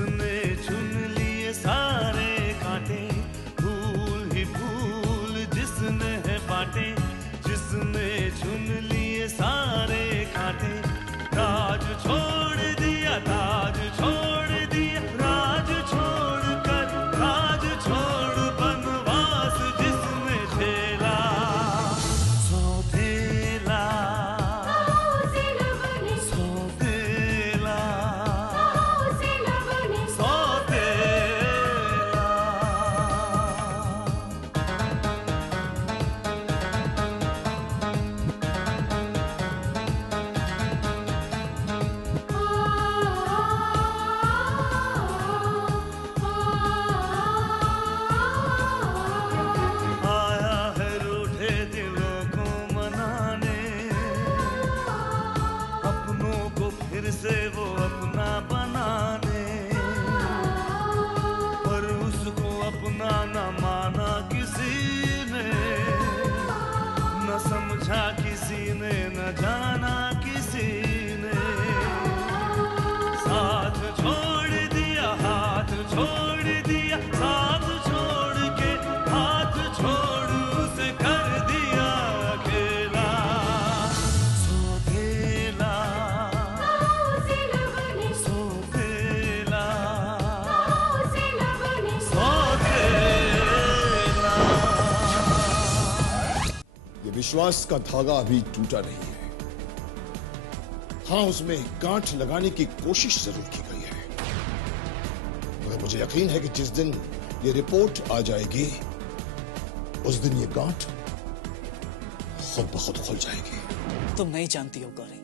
जिसने चुन लिए सारे कांटे, फूल ही फूल जिसने है बांटे, जिसने चुन लिए सारे कांटे, राज छोड़ दिया, ताज छोड़ दिया, राज छोड़ कर राज छोड़ बनवास जिसने झेला, सौतेला सौतेला सौतेला। आया है रूठे दिलों को मनाने, अपनों को फिर से वो अपना बनाने, पर उसको अपना न माना किसी ने, न समझा किसी ने, न जाना किसी ने, साथ छोड़ दिया, हाथ छोड़ दिया, साथ छोड़ के हाथ छोड़ उसे कर दिया अकेला, सौतेला सौतेला सौतेला। ये विश्वास का धागा अभी टूटा नहीं है। हाँ, उसमें गांठ लगाने की कोशिश जरूर की गई है, मगर मुझे यकीन है कि जिस दिन ये रिपोर्ट आ जाएगी उस दिन ये गांठ खुद ब खुद खुल जाएगी। तुम नहीं जानती हो गौरी,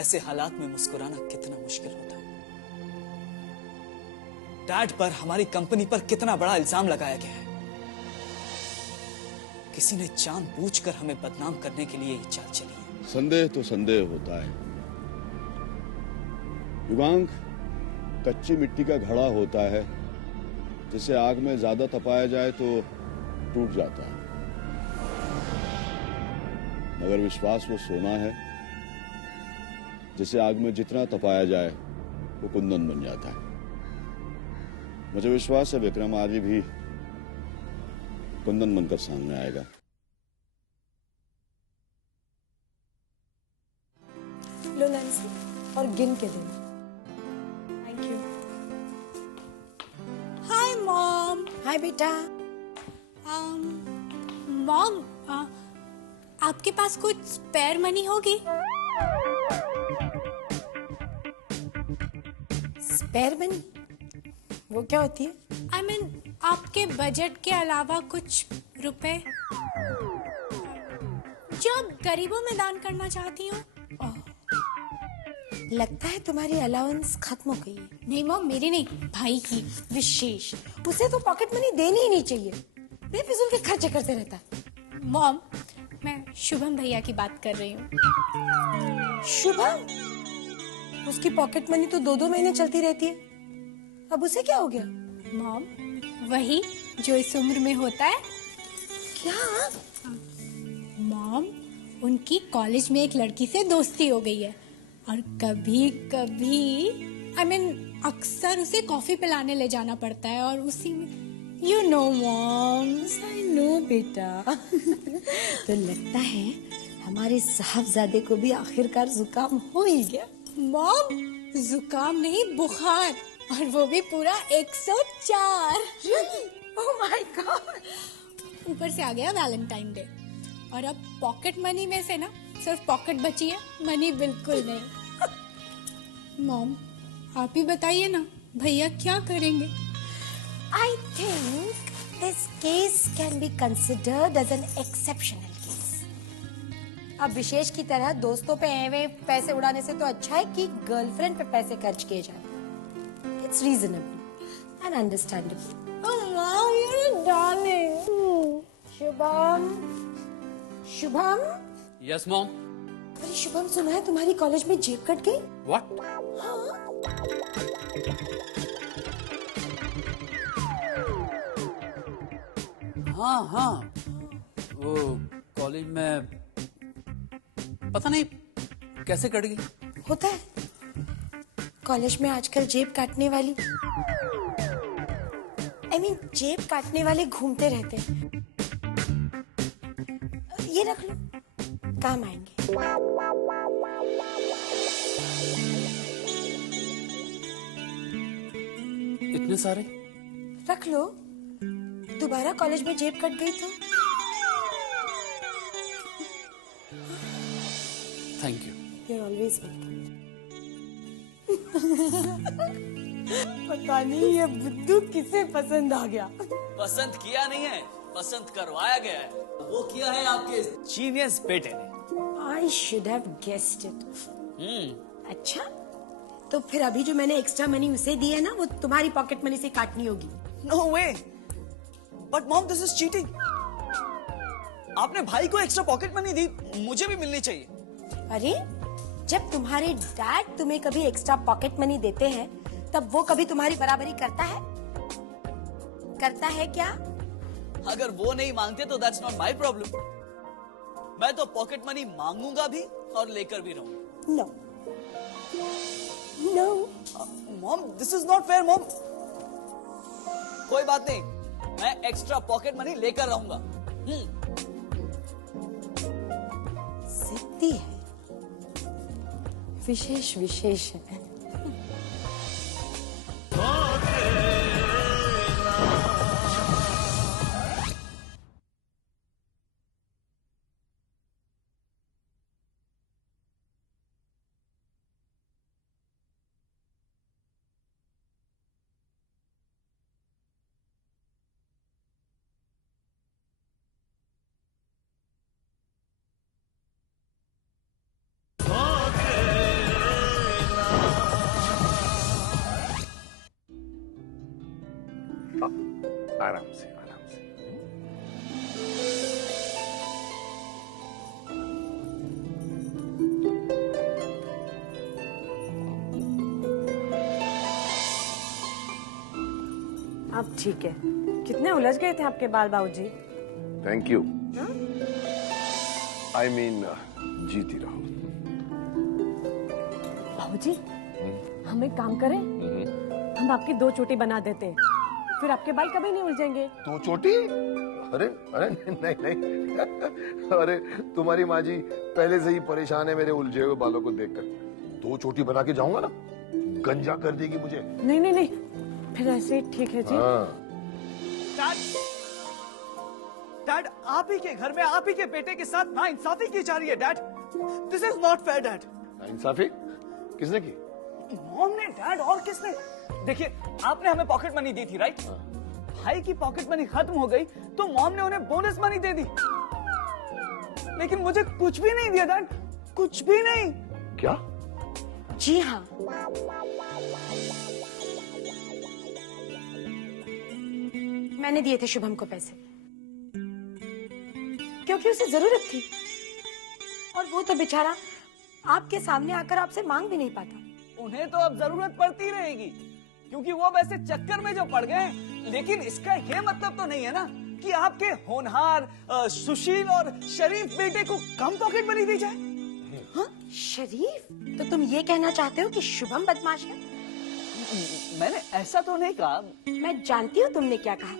ऐसे हालात में मुस्कुराना कितना मुश्किल होता है। डैड पर, हमारी कंपनी पर कितना बड़ा इल्जाम लगाया गया है। किसी ने जानबूझकर हमें बदनाम करने के लिए ये चाल चली है। संदेह तो संदेह होता है युगांक, कच्ची मिट्टी का घड़ा होता है, जिसे आग में ज्यादा तपाया जाए तो टूट जाता है, मगर विश्वास वो सोना है जिसे आग में जितना तपाया जाए वो कुंदन बन जाता है। मुझे विश्वास है विक्रम आर्य भी कुंदन बनकर सामने आएगा। लो नैन्सी, और गिन के देना। Thank you. Hi mom. Hi बेटा। मॉम, आपके पास कुछ स्पेयर मनी होगी? Spare money? वो क्या होती है? I mean, आपके बजट के अलावा कुछ रुपए जो आप गरीबों में दान करना चाहती हो? लगता है तुम्हारी अलाउंस खत्म हो गई है। नहीं मॉम, मेरी नहीं, भाई की विशेष। उसे तो पॉकेट मनी देनी ही नहीं चाहिए, बेफिजूल के खर्चे करते रहता है। मॉम, मैं शुभम भैया की बात कर रही हूँ। शुभम? उसकी पॉकेट मनी तो 2-2 महीने चलती रहती है, अब उसे क्या हो गया? मॉम, वही जो इस उम्र में होता है। क्या? मॉम, उनकी कॉलेज में एक लड़की से दोस्ती हो गई है और कभी कभी अक्सर उसे कॉफी पिलाने ले जाना पड़ता है और उसी में you know mom. I know बेटा। तो लगता है हमारे साहबजादे को भी आखिरकार जुकाम हो ही गया। मॉम, जुकाम नहीं, बुखार, और वो भी पूरा 104। Oh my God. ऊपर से आ गया वैलेंटाइन डे और अब पॉकेट मनी में से ना सिर्फ पॉकेट बची है, मनी बिल्कुल नहीं। मॉम, आप ही बताइए ना, भैया क्या करेंगे? I think this case can be considered as an exceptional case. अब विशेष की तरह दोस्तों पे एवे पैसे उड़ाने से तो अच्छा है कि गर्लफ्रेंड पे पैसे खर्च किए जाए। It's reasonable and understandable. Oh mom, you're a darling. Shubham, Shubham? Yes mom. अरे शुभम, सुना है तुम्हारी कॉलेज में जेब कट गई? व्हाट? हाँ, वो कॉलेज में पता नहीं कैसे कट गई। होता है, कॉलेज में आजकल जेब काटने वाली जेब काटने वाले घूमते रहते हैं। ये रख लो, काम आएंगे। इतने सारे? रख लो, दोबारा कॉलेज में जेब कट गई तो। Thank you. You're always welcome. पता नहीं ये बुद्धू किसे पसंद आ गया। पसंद किया नहीं है, पसंद करवाया गया है। वो किया है आपके जीनियस बेटे ने। I should have guessed it. अच्छा, तो फिर अभी जो मैंने एक्स्ट्रा मनी उसे दी है ना, वो तुम्हारी पॉकेट मनी से काटनी होगी। No way. But mom, this is cheating. आपने भाई को एक्स्ट्रा पॉकेट मनी दी, मुझे भी मिलनी चाहिए। अरे, जब तुम्हारे डैड तुम्हें कभी एक्स्ट्रा पॉकेट मनी देते हैं, तब वो कभी तुम्हारी बराबरी करता है? करता है क्या? अगर वो नहीं मांगते तो that's not my problem. मैं तो पॉकेट मनी मांगूंगा भी और लेकर भी रहूंगा। No. No. Mom, this is not fair mom. कोई बात नहीं, मैं एक्स्ट्रा पॉकेट मनी लेकर रहूंगा। जिद्दी है, विशेष विशेष है। आराम से आराम से। अब ठीक है। कितने उलझ गए थे आपके बाल बाबूजी। Thank you. आई मीन जीती रहो। बाबूजी, हम एक काम करें, हम आपकी 2 चोटी बना देते हैं, फिर आपके बाल कभी नहीं उलझेंगे। 2 चोटी? अरे अरे नहीं नहीं अरे तुम्हारी माँ जी पहले से ही परेशान है मेरे उलझे हुए बालों को देखकर। 2 चोटी बना के जाऊंगा ना, गंजा कर देगी मुझे। नहीं नहीं नहीं, फिर ऐसे ठीक है जी। डैड, आप ही के घर में आप ही के बेटे के साथ नाइंसाफी की जा रही है dad. This is not fair dad. नाइंसाफी किसने की? मॉम ने डैड, और किसने? देखिए, आपने हमें पॉकेट मनी दी थी राइट? भाई की पॉकेट मनी खत्म हो गई तो मॉम ने उन्हें बोनस मनी दे दी, लेकिन मुझे कुछ भी नहीं दिया डैड, कुछ भी नहीं। क्या? जी हाँ, मैंने दिए थे शुभम को पैसे, क्योंकि उसे जरूरत थी, और वो तो बेचारा आपके सामने आकर आपसे मांग भी नहीं पाता। उन्हें तो अब जरूरत पड़ती रहेगी, क्योंकि वो वैसे चक्कर में जो पड़ गए। लेकिन इसका ये मतलब तो नहीं है ना कि आपके होनहार, सुशील और शरीफ बेटे को कम पॉकेट मनी दी जाए। हाँ? शरीफ? तो तुम ये कहना चाहते हो कि शुभम बदमाश है? मैंने ऐसा तो नहीं कहा। मैं जानती हूँ तुमने क्या कहा,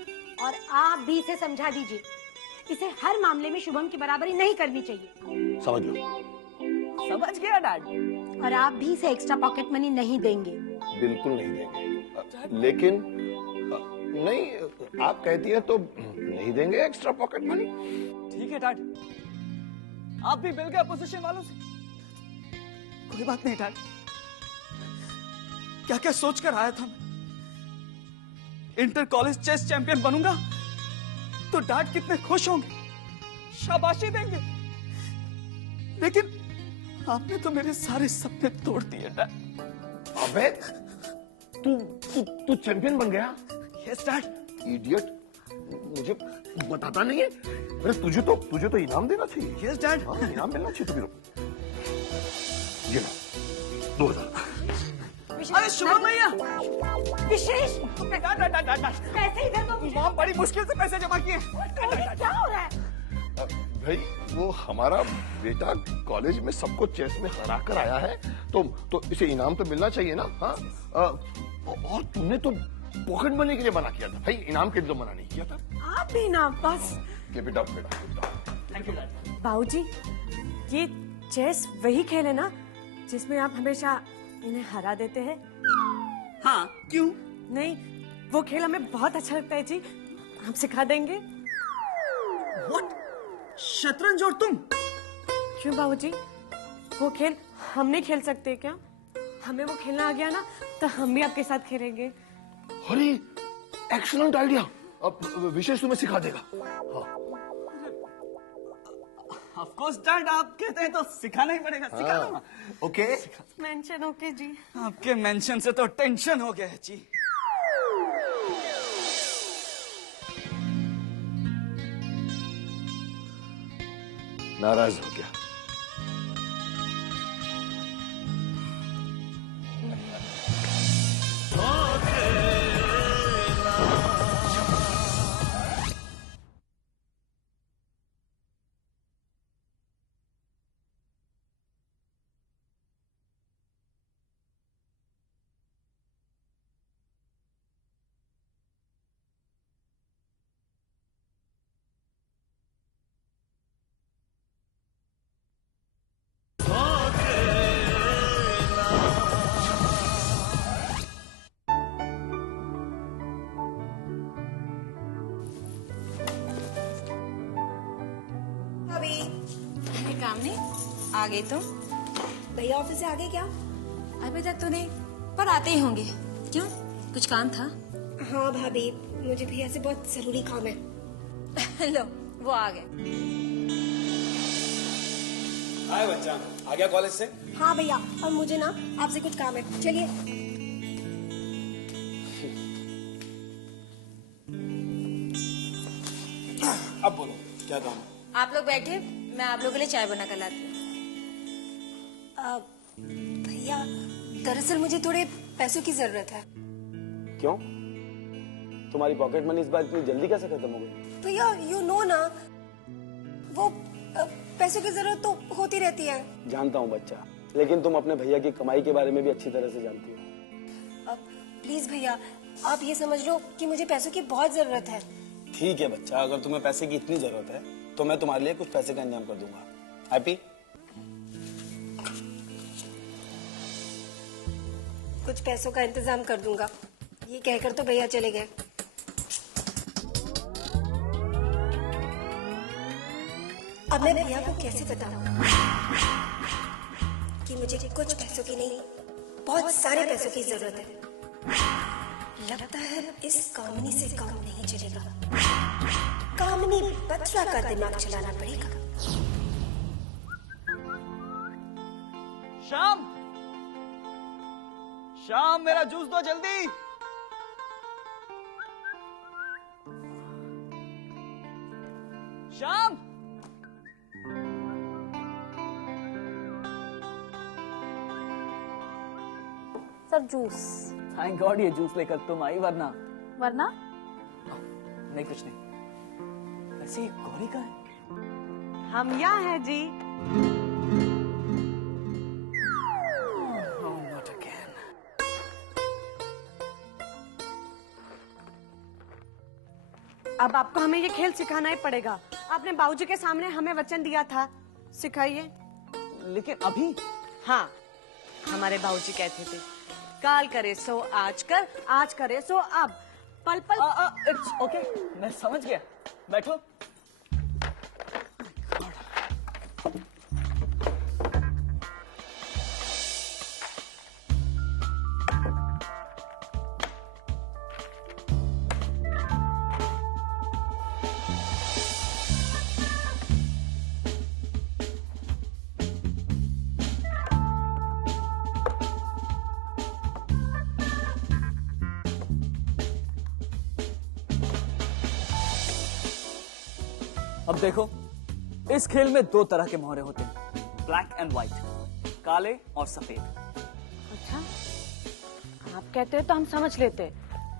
और आप भी इसे समझा दीजिए। इसे हर मामले में शुभम की बराबरी नहीं करनी चाहिए। समझ लो। समझ गया डैड। और आप भी इसे एक्स्ट्रा पॉकेट मनी नहीं देंगे? बिल्कुल नहीं देंगे। लेकिन नहीं, आप कहती है तो नहीं देंगे एक्स्ट्रा पॉकेट मनी। ठीक है डैड, आप भी मिल गए अपोजिशन वालों से। कोई बात नहीं डैड, क्या क्या सोचकर आया था मैं। इंटर कॉलेज चेस चैंपियन बनूंगा तो डैड कितने खुश होंगे, शाबाशी देंगे। लेकिन आपने तो मेरे सारे सपने तोड़ दिए डैड। अबे तू चैंपियन बन गया? Yes dad. इडियट, मुझे बताता नहीं है। अरे तुझे तो इनाम देना चाहिए। Yes dad. हाँ, इनाम मिलना चाहिए तुझे। ये लो 2000। अरे शुभम भैया, विशेष पैसे इधर दो। मॉम बड़ी मुश्किल से पैसे जमा किए। क्या हो रहा है? भाई वो हमारा बेटा कॉलेज में सबको चेस में हरा कर आया है, तो इसे इनाम तो मिलना चाहिए ना। हाँ, और तुमने तो पॉकेट मनी के लिए मना किया था भाई, इनाम के लिए तो मना नहीं किया था। आप भी ना बस। Keep it up, बेटा। Thank you dad. बाबूजी, ये चेस वही खेल है ना जिसमें आप हमेशा इन्हें हरा देते हैं? हाँ, क्यों? नहीं, वो खेल हमें बहुत अच्छा लगता है जी, हम सिखा देंगे। What? शतरंज और तुम? क्यों बाबूजी, वो खेल हम नहीं खेल सकते क्या? हमें वो खेलना आ गया ना तो हम भी आपके साथ खेलेंगे। अरे एक्सीलेंट आइडिया, अब विशेष तुम्हें सिखा देगा। हाँ। ऑफ कोर्स डैड, आप कहते हैं तो सिखाना ही पड़ेगा। सिखा दूंगा। ओके। मेंशन ओके जी। आपके मेंशन से तो टेंशन हो गया है जी। नाराज हो गया। काम नहीं आ गई तुम? भैया ऑफिस से आ गए क्या? अभी तक तो नहीं, पर आते ही होंगे। क्यों, कुछ काम था? हाँ भाभी, मुझे भैया से बहुत जरूरी काम है। लो, वो आ गए। हाय बच्चा, आ गया कॉलेज से? हाँ भैया, और मुझे ना आपसे कुछ काम है, चलिए। अब बोलो, क्या काम है? आप लोग बैठे, मैं आप लोगों के लिए चाय बना कर लाती हूँ। भैया, दरअसल मुझे थोड़े पैसों की जरूरत है। क्यों? तुम्हारी पॉकेट मनी इस बार इतनी जल्दी कैसे खत्म हो गई? भैया, यू नो ना, वो पैसों की जरूरत तो होती रहती है। जानता हूँ बच्चा, लेकिन तुम अपने भैया की कमाई के बारे में भी अच्छी तरह से जानती हो। प्लीज भैया, आप ये समझ लो कि मुझे पैसों की बहुत जरूरत है। ठीक है बच्चा, अगर तुम्हें पैसे की इतनी जरूरत है तो मैं तुम्हारे लिए कुछ पैसे का इंतजाम कर दूंगा। हैप्पी? कुछ पैसों का इंतजाम कर दूंगा, ये कहकर तो भैया चले गए। अब मैं भैया को कैसे बताऊं कि मुझे कुछ पैसों की नहीं, बहुत सारे पैसों की जरूरत है। लगता है इस कामिनी से काम नहीं चलेगा। कामिनी बत्रा का दिमाग चलाना पड़ेगा। श्याम, श्याम, मेरा जूस दो जल्दी। Shyam, sir juice. Thank God ये जूस लेकर तुम आई, वरना नहीं, कुछ नहीं। वैसे ये गौरी का है? हम यहाँ हैं जी। Oh, not again. अब आपको हमें ये खेल सिखाना ही पड़ेगा। आपने बाबूजी के सामने हमें वचन दिया था, सिखाइए। लेकिन अभी? हाँ, हमारे बाबूजी कहते थे, काल करे सो आज कर, आज करे सो अब। पल पल। इट्स ओके, मैं समझ गया। बैठो। अब देखो, इस खेल में दो तरह के मोहरे होते हैं, ब्लैक एंड व्हाइट, काले और सफेद। अच्छा, आप कहते तो हम समझ लेते,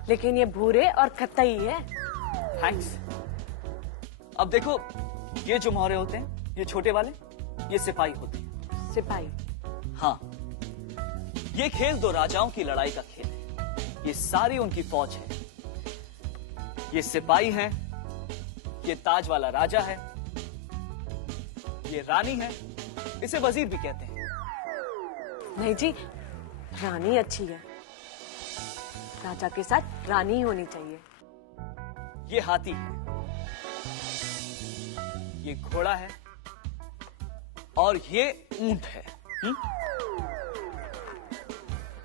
लेकिन ये भूरे और कत्थई है। थैंक्स। अब देखो, ये जो मोहरे होते हैं, ये छोटे वाले, ये सिपाही होते हैं। सिपाही? हाँ, ये खेल दो राजाओं की लड़ाई का खेल है। ये सारी उनकी फौज है। ये सिपाही है, ये ताज वाला राजा है, ये रानी है, इसे वजीर भी कहते हैं। नहीं जी, रानी अच्छी है। राजा के साथ रानी ही होनी चाहिए। ये हाथी है, ये घोड़ा है और ये ऊंट है।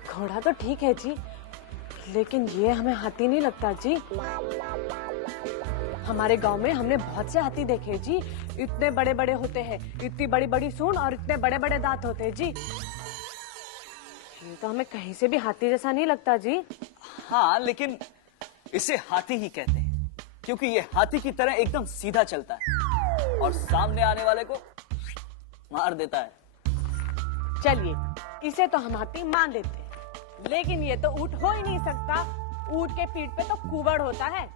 घोड़ा तो ठीक है जी, लेकिन ये हमें हाथी नहीं लगता जी। हमारे गांव में हमने बहुत से हाथी देखे जी। इतने बड़े बड़े होते हैं, इतनी बड़ी बड़ी सूंड और इतने बड़े बड़े दांत होते हैं जी। ये तो हमें कहीं से भी हाथी जैसा नहीं लगता जी। हाँ, लेकिन इसे हाथी ही कहते हैं क्योंकि ये हाथी की तरह एकदम सीधा चलता है और सामने आने वाले को मार देता है। चलिए, इसे तो हम हाथी मान लेते हैं, लेकिन ये तो ऊंट हो ही नहीं सकता। ऊंट के पीठ पे तो कुबड़ होता है।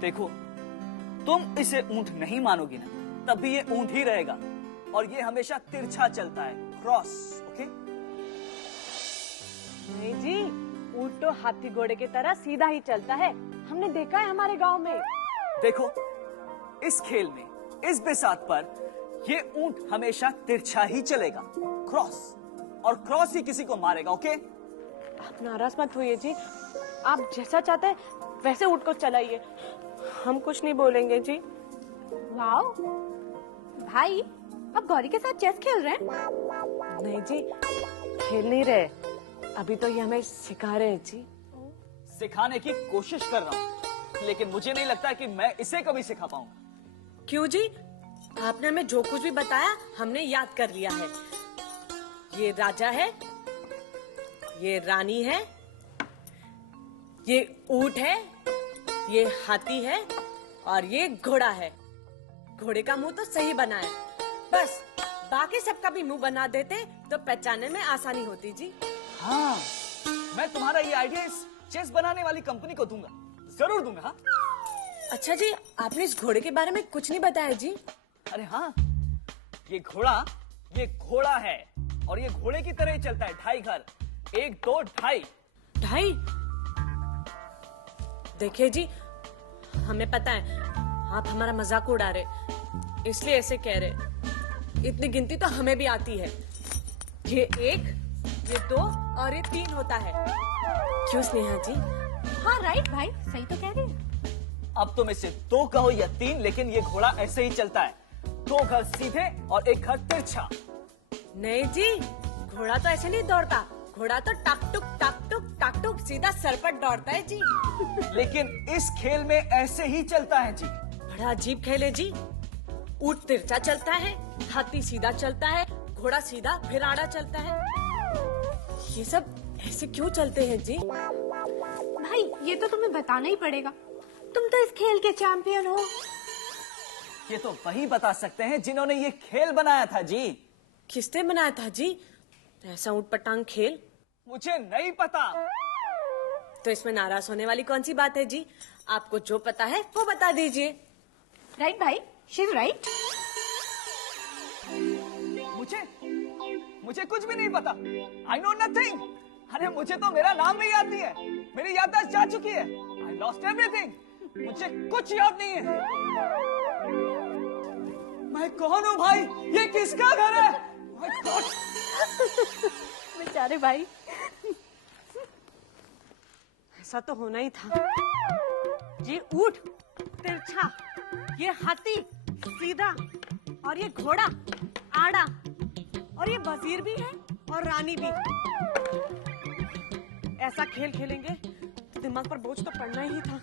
देखो, तुम इसे ऊंट नहीं मानोगी ना, तब भी ये ऊंट ही रहेगा और ये हमेशा तिरछा चलता है, क्रॉस। ओके? नहीं जी, ऊंट तो हाथी घोड़े की तरह सीधा ही चलता है। हमने देखा है हमारे गांव में। देखो, इस खेल में, इस बिसात पर ये ऊंट हमेशा तिरछा ही चलेगा, क्रॉस, और क्रॉस ही किसी को मारेगा। ओके? आप नाराज मत होइए जी, आप जैसा चाहते हैं वैसे ऊंट को चलाइए, हम कुछ नहीं बोलेंगे जी। वाओ, भाई अब गौरी के साथ चेस खेल रहे हैं? नहीं जी, खेल नहीं रहे, अभी तो ये हमें सिखा रहे हैं जी। सिखाने की कोशिश कर रहा हूँ, लेकिन मुझे नहीं लगता कि मैं इसे कभी सिखा पाऊंगा। क्यों जी? आपने हमें जो कुछ भी बताया हमने याद कर लिया है। ये राजा है, ये रानी है, ये ऊंट है, ये हाथी है और ये घोड़ा है। घोड़े का मुंह तो सही बना है, बस बाकी सबका भी मुंह बना देते तो पहचानने में आसानी होती जी। हाँ, मैं तुम्हारा ये आइडिया इस चेस बनाने वाली कंपनी को दूंगा, जरूर दूंगा। हाँ? अच्छा जी, आपने इस घोड़े के बारे में कुछ नहीं बताया जी। अरे हाँ, ये घोड़ा है और ये घोड़े की तरह ही चलता है। 2.5 घर, 1 2 2.5। 2.5? देखिए जी, हमें पता है आप हमारा मजाक उड़ा रहे, इसलिए ऐसे कह रहे। इतनी गिनती तो हमें भी आती है। ये 1, ये 2 और ये 3 होता है। क्यों स्नेहा जी? हाँ राइट भाई, सही तो कह रही है। अब तुम इसे 2 कहो या 3, लेकिन ये घोड़ा ऐसे ही चलता है, 2 घर सीधे और 1 घर तिरछा। नहीं जी, घोड़ा तो ऐसे नहीं दौड़ता, घोड़ा तो टाक टुक सीधा सर पर दौड़ता है जी। लेकिन इस खेल में ऐसे ही चलता है जी। बड़ा अजीब खेल है जी। ऊंट तिरछा चलता है, हाथी सीधा चलता है, घोड़ा सीधा फिर आड़ा चलता है। ये सब ऐसे क्यों चलते हैं जी? भाई ये तो तुम्हें बताना ही पड़ेगा, तुम तो इस खेल के चैंपियन हो। ये तो वही बता सकते हैं जिन्होंने ये खेल बनाया था जी। किसने बनाया था जी ऐसा ऊंट पटांग खेल? मुझे नहीं पता। तो इसमें नाराज होने वाली कौन सी बात है जी? आपको जो पता है वो बता दीजिए। राइट भाई, शी इज राइट। मुझे कुछ भी नहीं पता। I know nothing. अरे मुझे तो मेरा नाम नहीं याद नहीं है, मेरी याददाश्त जा चुकी है। I lost everything. मुझे कुछ याद नहीं है। मैं कौन हूँ भाई? ये किसका घर है? My God! बेचारे भाई, ऐसा तो होना ही था। ये ऊंट तिरछा, ये हाथी सीधा और ये घोड़ा आड़ा और ये वजीर भी है और रानी भी। ऐसा खेल खेलेंगे तो दिमाग पर बोझ तो पड़ना ही था।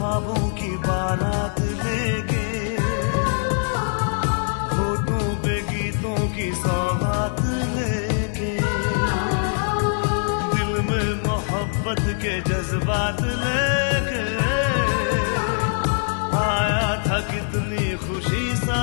ख्वाबों की बारात लेके, होठों पे गीतों की सौगात लेके, दिल में मोहब्बत के जज्बात लेके आया था कितनी खुशी सा